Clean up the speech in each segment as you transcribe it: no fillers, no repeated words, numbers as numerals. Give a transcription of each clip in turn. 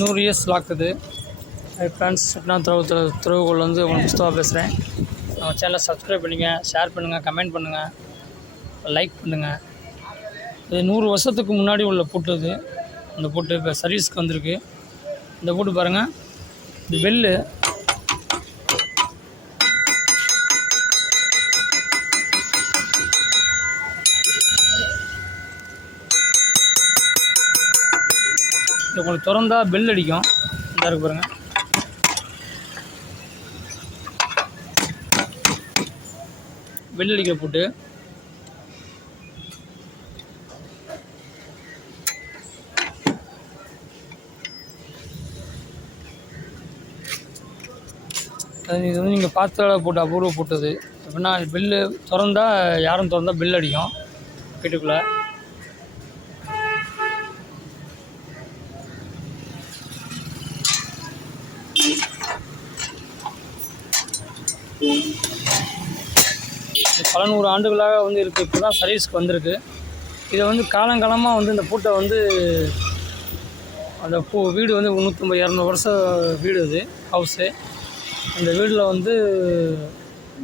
100 years lock இது. Friends நான் துறவுகோல் வந்து உங்களுக்கு முஸ்தபா பேசுகிறேன். நம்ம சேனலை சப்ஸ்கிரைப் பண்ணுங்கள், ஷேர் பண்ணுங்கள், கமெண்ட் பண்ணுங்கள், லைக் பண்ணுங்கள். இது 100 வருஷத்துக்கு முன்னாடி உள்ள பூட்டு இது. இந்த பூட்டு இப்போ சர்வீஸ்க்கு வந்திருக்கு. இந்த பூட்டு பாருங்கள், இந்த பெல்லு இது உங்களுக்கு திறந்தா பெல் அடிக்கும். இந்த இருக்கு பாருங்கள், பெல் அடிக்கிற பூட்டு. இது வந்து நீங்கள் பார்த்த போட்டு அபூர்வ போட்டது. எப்படின்னா பில்லு திறந்தா யாரும் திறந்தா பில் அடிக்கும் வீட்டுக்குள்ளே. பல 100 ஆண்டுகளாக வந்து இருக்குது. இப்போ தான் சர்வீஸ்க்கு வந்திருக்கு. இதை வந்து காலங்காலமாக வந்து இந்த பூட்டை வந்து அந்த வீடு வந்து 150-200 வருஷம் வீடு இது ஹவுஸு. அந்த வீட்டில் வந்து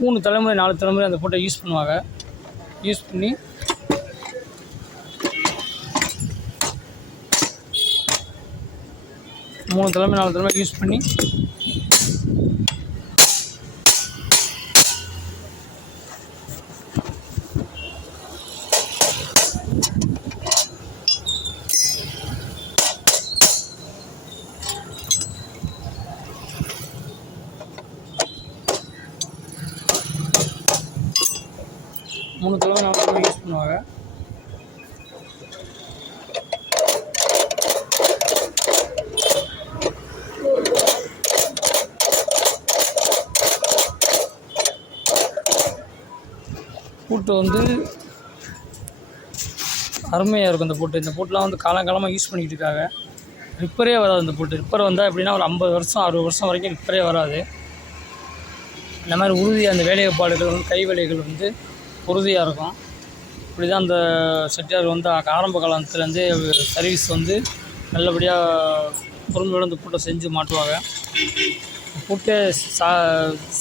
3 தலைமுறை 4 தலைமுறை அந்த பூட்டை யூஸ் பண்ணுவாங்க. யூஸ் பண்ணி மூணு தலைமுறை 4 தலைமுறை யூஸ் பண்ணி யூஸ் பண்ணுவாங்க. பூட்டு வந்து அருமையாக இருக்கும். இந்த பூட்டு, இந்த பூட்டெலாம் வந்து காலங்காலமாக யூஸ் பண்ணிக்கிட்டு இருக்காங்க. ரிப்பரே வராது. இந்த பூட்டு ரிப்பர் வந்தால் எப்படின்னா ஒரு 50 வருஷம் 60 வருஷம் வரைக்கும் ரிப்பரே வராது. இந்த மாதிரி உறுதியாக அந்த வேலைப்பாடுகள் வந்து கை வேலைகள் வந்து உறுதியாக இருக்கும். இப்படி தான் அந்த செட்டியார் வந்து ஆரம்ப காலத்துலேருந்தே சர்வீஸ் வந்து நல்லபடியாக பொருள்களோடு இந்த பூட்டை செஞ்சு மாட்டுவாங்க. பூட்டை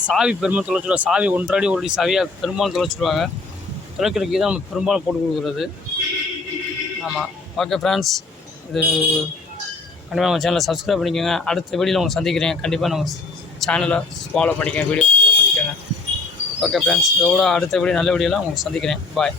சாவி பெரும்பாலும் தொலைச்சிடுவாங்க. சாவி 1 அடி 1 அடி சாவியாக பெரும்பாலும் தொலைச்சிடுவாங்க. தொலைக்கிறதுக்கு தான் நம்ம பெரும்பாலும் போட்டு கொடுக்குறது. ஆமாம், ஓகே ஃப்ரெண்ட்ஸ், இது கண்டிப்பாக நம்ம சேனலை சப்ஸ்கிரைப் பண்ணிக்கோங்க. அடுத்த வீடியோவில் உங்களுக்கு சந்திக்கிறேன். கண்டிப்பாக நம்ம சேனலை ஃபாலோ பண்ணிக்கோங்க, வீடியோ ஃபாலோ பண்ணிக்கோங்க. ஓகே ஃப்ரெண்ட்ஸ், இதோட அடுத்த வீடியோ நல்ல வீடியோலாம் உங்களுக்கு சந்திக்கிறேன். பாய்.